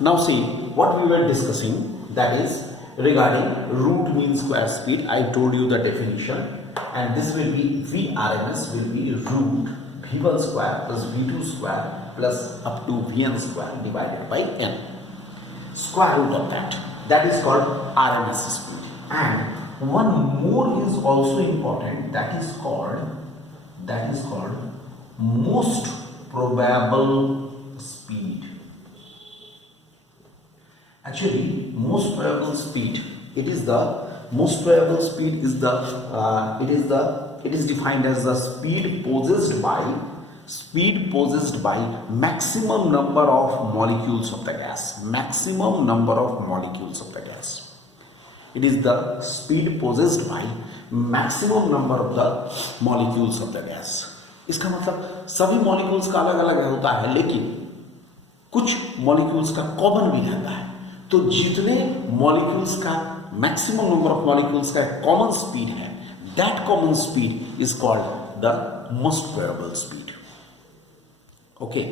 Now see what we were discussing, that is regarding root mean square speed. I told you the definition, and this will be Vrms will be root v1 square plus v2 square plus up to vn square divided by n. Square root of that. That is called RMS speed. And one more is also important. That is called most probable speed. Actually, most probable speed. It is defined as the speed possessed by maximum number of molecules of the gas. Maximum number of molecules of the gas. It is the speed possessed by maximum number of the molecules of the gas. इसका मतलब सभी molecules का अलग अलग होता है, लेकिन कुछ मॉलिक्यूल्स का कॉमन भी रहता है. तो जितने मॉलिक्यूल्स का मैक्सिमम नंबर ऑफ मॉलिक्यूल्स का कॉमन स्पीड है, that common speed is called the most probable speed. Okay,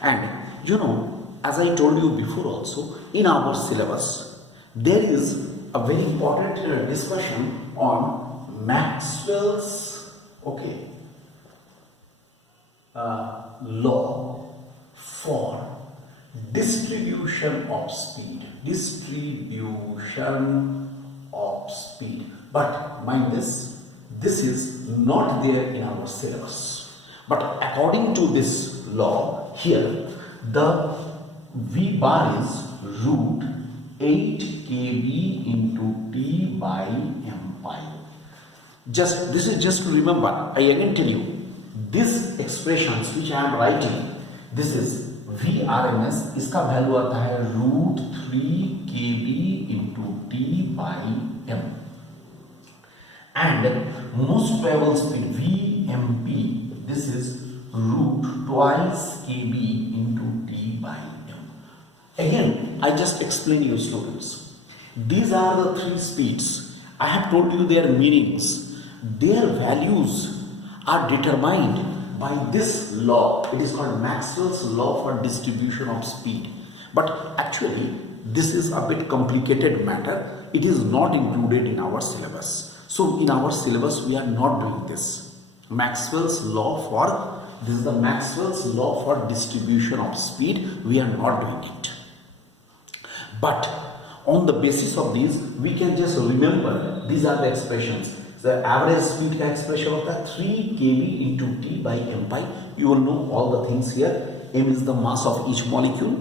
and you know, as I told you before also, in our syllabus there is a very important discussion on Maxwell's law for distribution of speed. But mind this is not there in our syllabus. But according to this law, here the V bar is root 8 kb into T by m pi. This is just to remember. I again tell you, these expressions which I am writing, this is VRMS. इसका value आता है root 3 kb into T by m. And most probable speed VMP, this is root twice kb into T by m. Again, I just explain you students. These are the three speeds. I have told you their meanings. Their values are determined by this law. It is called Maxwell's law for distribution of speed. But actually, this is a bit complicated matter. It is not included in our syllabus. So in our syllabus, we are not doing this. Maxwell's law for distribution of speed, we are not doing it. But on the basis of these, we can just remember these are the expressions. The average speed का expression होता है 3 kb into T by m pi. You will know all the things here. M is the mass of each molecule.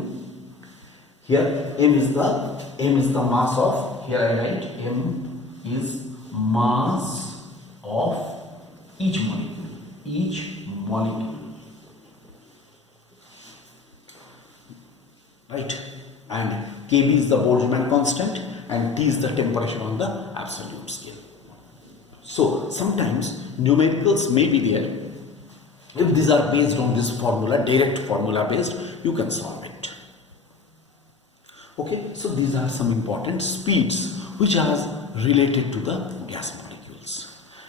Here m is the mass of, here I write m is mass of each molecule. Right? And kb is the Boltzmann constant and T is the temperature on the absolute scale. So sometimes numericals may be there. If these are based on this formula, direct formula based, you can solve it. Okay, so these are some important speeds which are related to the gas molecules.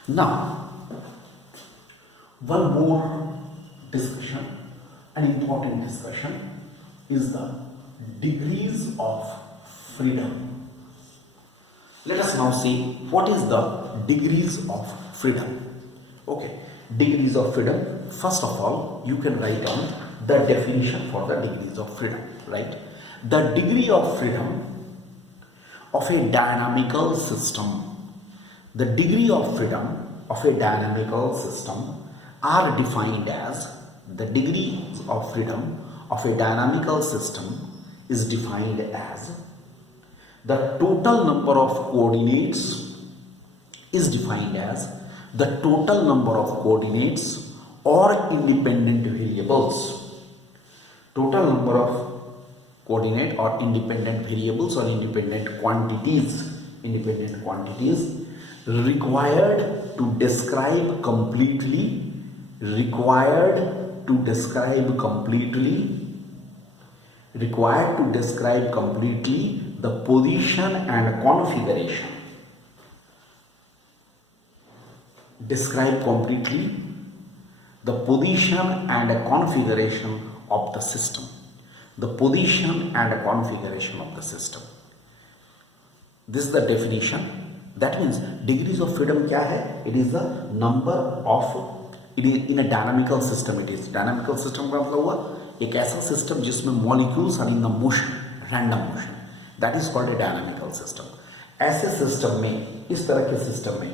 Now, one more discussion, an important discussion, is the degrees of freedom. Let us now see what is the degrees of freedom. Okay, degrees of freedom. First of all, you can write down the definition for the degrees of freedom, right? The degree of freedom of a dynamical system. The degree of freedom of a dynamical system are defined as, the degree of freedom of a dynamical system is defined as the total number of coordinates is defined as the total number of coordinates or independent variables. Total number of coordinate or independent variables or independent quantities required to describe completely the position and configuration. Describe completely the position and configuration of the system. the position and configuration of the system. This is the definition. That means degrees of freedom क्या है? It is the number of, it is in a dynamical system. It is dynamical system का मतलब हुआ एक ऐसा system जिसमें molecules are in the motion, random motion. That is called a dynamical system. ऐसे system में, इस तरह के system में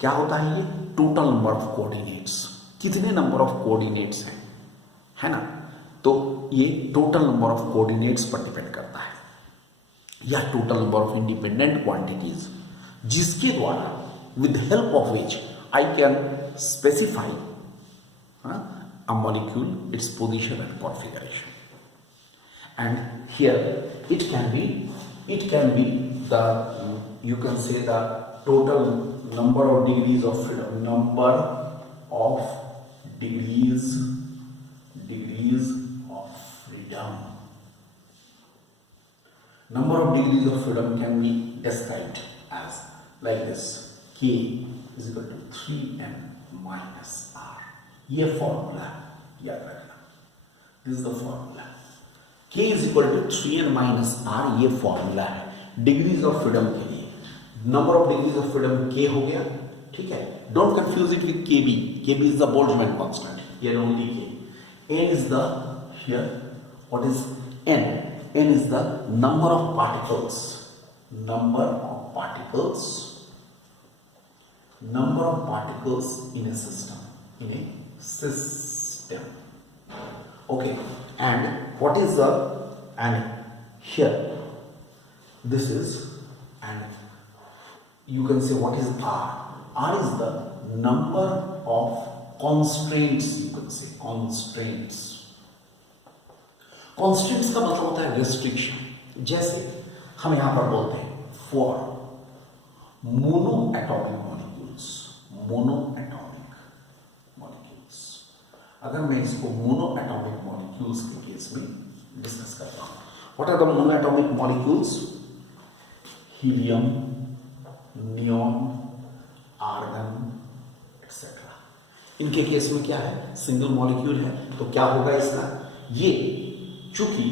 क्या होता है? ये total number of coordinates. कितने number of coordinates हैं, है ना? तो ये total number of coordinates पर डिपेंड करता है, या total number of independent quantities, जिसके द्वारा with the help of which I can specify a molecule, its position and configuration. And here it can be the, you can say the total number of degrees of freedom, number of degrees of freedom. Number of degrees of freedom can be described as like this: K is equal to 3n minus r. ये formula याद रखना. This is the formula. K is equal to 3n minus r. ये formula है degrees of freedom के लिए. Number of degrees of freedom K हो गया, ठीक है. Don't confuse it with KB. KB is the Boltzmann constant. Here only K. N is the, here what is N? N is the number of particles. Number of particles in a system. Okay. And what is the, and here this is, and you can say what is R? R is the number of constraints. You can say constraints. Constraints का मतलब होता है restriction. जैसे हम यहां पर बोलते हैं for monoatomic molecules. अगर मैं इसको monoatomic molecules के केस में डिस्कस करता हूं, what are the monoatomic molecules? Helium, neon, argon, etc. इनके केस में क्या है? सिंगल मॉलिक्यूल है. तो क्या होगा इसका? ये चूंकि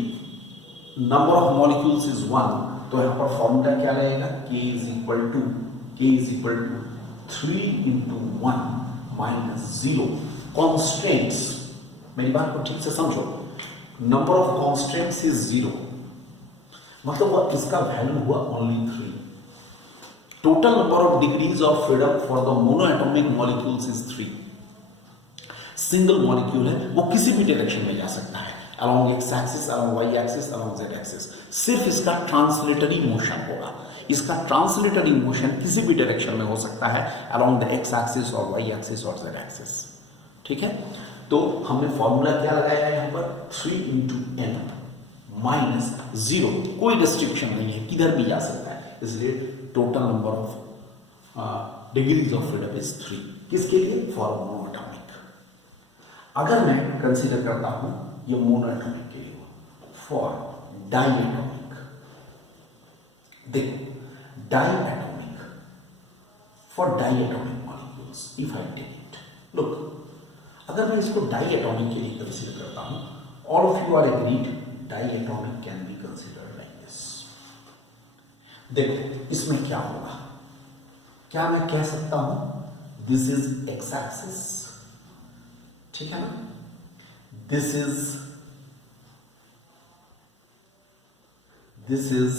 नंबर ऑफ मॉलिक्यूल्स इज 1, तो यहां पर फॉर्मूला क्या रहेगा? K is equal to 3 into 1 minus 0. Constants, मेरी बात को ठीक से समझो. नंबर ऑफ कॉन्स्टेंट्स इज 0, मतलब इसका वैल्यू हुआ only 3. Total number of degrees of freedom for the monoatomic molecules is 3. Single molecule है, वो किसी भी डायरेक्शन में जा सकता है, along x axis, along y axis, along z axis. सिर्फ इसका ट्रांसलेटरी मोशन होगा. इसका ट्रांसलेटरी मोशन किसी भी डायरेक्शन में हो सकता है, along the x axis और y axis और z axis. ठीक है. तो हमने फॉर्मूला क्या लगाया है यहां पर? 3 into n minus 0. कोई रिस्ट्रिक्शन नहीं है, किधर भी जा सकता है. इसलिए total number of degrees of freedom is 3. किसके लिए? For monoatomic. अगर मैं कंसीडर करता हूं ये मोनोएटॉमिक के लिए, फॉर डाइएटॉमिक, देखो diatomic, for diatomic molecules if I take it, look, अगर मैं इसको डाइएटॉमिक के लिए कंसीडर करता हूं, all of you are agreed diatomic can be considered like this. देखो इसमें क्या होगा? क्या मैं कह सकता हूं दिस इज एक्स एक्सिस, ठीक है ना? This is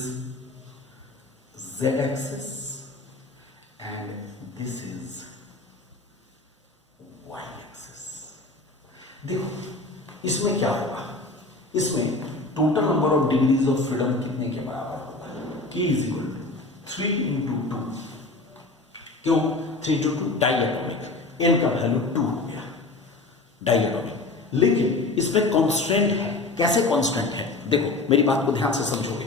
z axis and this is y axis. देखो इसमें क्या होगा? इसमें total number of degrees of freedom कितने के बराबर होगा? K is equal to 3 into 2. क्यों 3 into 2? डाइएटॉमिक. N का वैल्यू 2 हो गया डाइएटॉमिक. लेकिन इसमें कांस्टेंट है. कैसे कांस्टेंट है? देखो मेरी बात को ध्यान से समझोगे.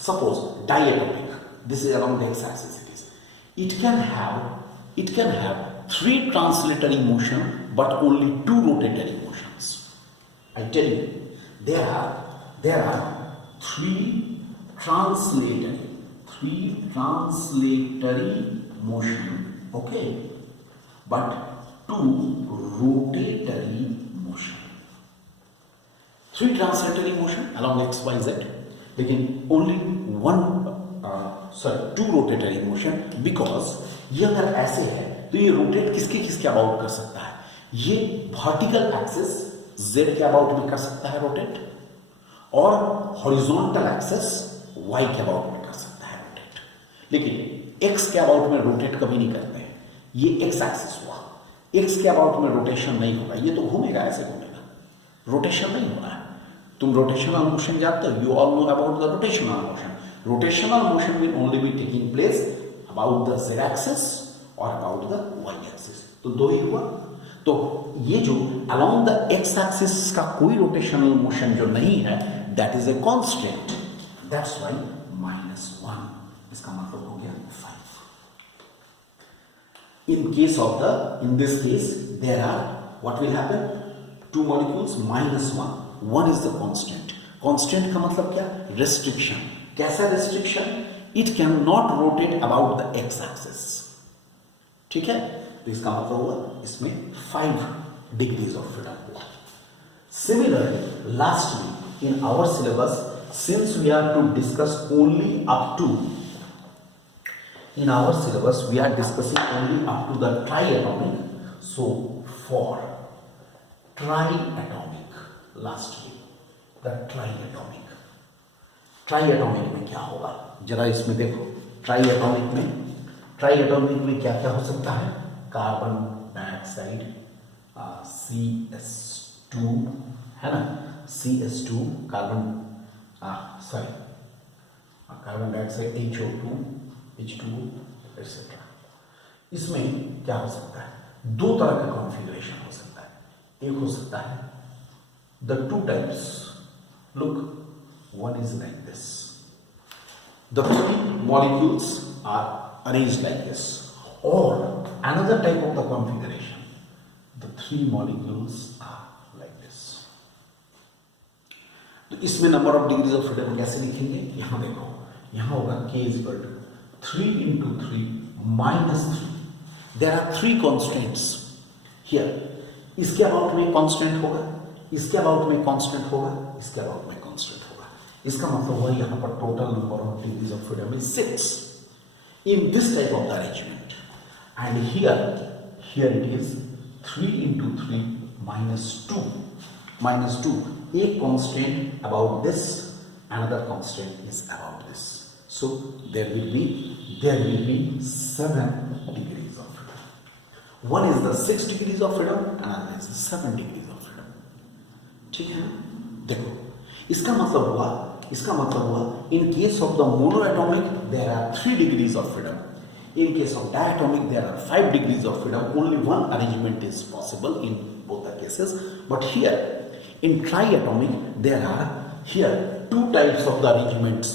Suppose diatomic, this is around the X axis, it can have 3 translatory motion but only 2 rotatory motions. I tell you there are 3 translatory motion, okay, but 2 rotatory motion. 3 translatory motion along x y z, लेकिन only 2 rotatory motion, because ये अगर ऐसे है तो ये rotate किसके किसके about कर सकता है? ये वर्टिकल एक्सिस z के अबाउट में कर सकता है रोटेट, और हॉरिजॉन्टल एक्सिस y के अबाउट में कर सकता है रोटेट, लेकिन x के अबाउट में रोटेट कभी नहीं करते हैं। ये x एक्सिस हुआ, x के अबाउट में रोटेशन नहीं होगा, ये तो घूमेगा, ऐसे घूमेगा, रोटेशन नहीं होना है। तुम रोटेशनल मोशन जानते हो, you all know about the rotational motion. Rotational motion will only be taking place about the z axis और अबाउट द y एक्सिस, तो 2 ही हुआ। तो ये जो अलोंग द x एक्सिस का कोई रोटेशनल मोशन जो नहीं है, that is a constant, that's why -1, इसका मतलब हो गया 5। in this case there are, what will happen, 2 molecules, -1, 1 is the constant का मतलब क्या? restriction। कैसा restriction? it cannot rotate about the x axis, ठीक है, तो इसका मतलब हुआ इसमें 5 degrees of freedom हुआ। Similarly, lastly in our syllabus, since we are to discuss only up to, in our syllabus we are discussing only up to the triatomic, so for triatomic, lastly the triatomic में क्या होगा जरा इसमें देखो। Triatomic में क्या क्या हो सकता है? कार्बन डाइऑक्साइड, CS2 है ना, CS2, carbon dioxide, H2O etcetera. इसमें क्या हो सकता है? 2 तरह का कॉन्फ़िगरेशन हो सकता है। एक हो सकता है the 2 types, look, one is like this, the 3 molecules are arranged like this, or another type of the configuration, the 3 molecules are like this। तो इसमें number of degrees of freedom कैसे लिखेंगे? यहां देखो, यहां होगा k is equal to 3 into 3 minus 3, there are 3 constants here, इसके about में कांस्टेंट होगा, इसके अबाउट में कांस्टेंट होगा, इसके अबाउट में कांस्टेंट होगा। इसका मतलब हुआ यहां पर total number of degrees of freedom is 6 in this type of the arrangement, and here it is 3 into 3 minus 2, एक constant about this, another constant is about this, so there will be 7 degrees of freedom. One is the 6 degrees of freedom, another is the 7 degrees of freedom, ठीक है। देखो, इसका मतलब हुआ in case of the monoatomic there are 3 degrees of freedom, in case of diatomic there are 5 degrees of freedom, only one arrangement is possible in both the cases, but here in triatomic there are 2 types of the arrangements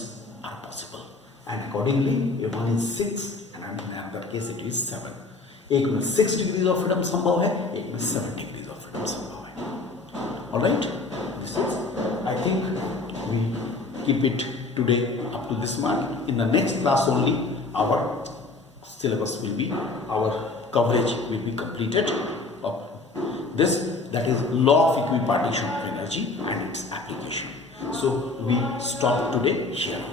are possible, and accordingly if one is 6 and in another case it is 7, एक में 6 degrees of freedom संभव है, एक में 7 degrees of freedom संभव है। Alright, this is, I think we keep it today up to this mark. In the next class only our syllabus will be, our coverage will be completed of this, that is law of equipartition of energy and its application. So we stop today here.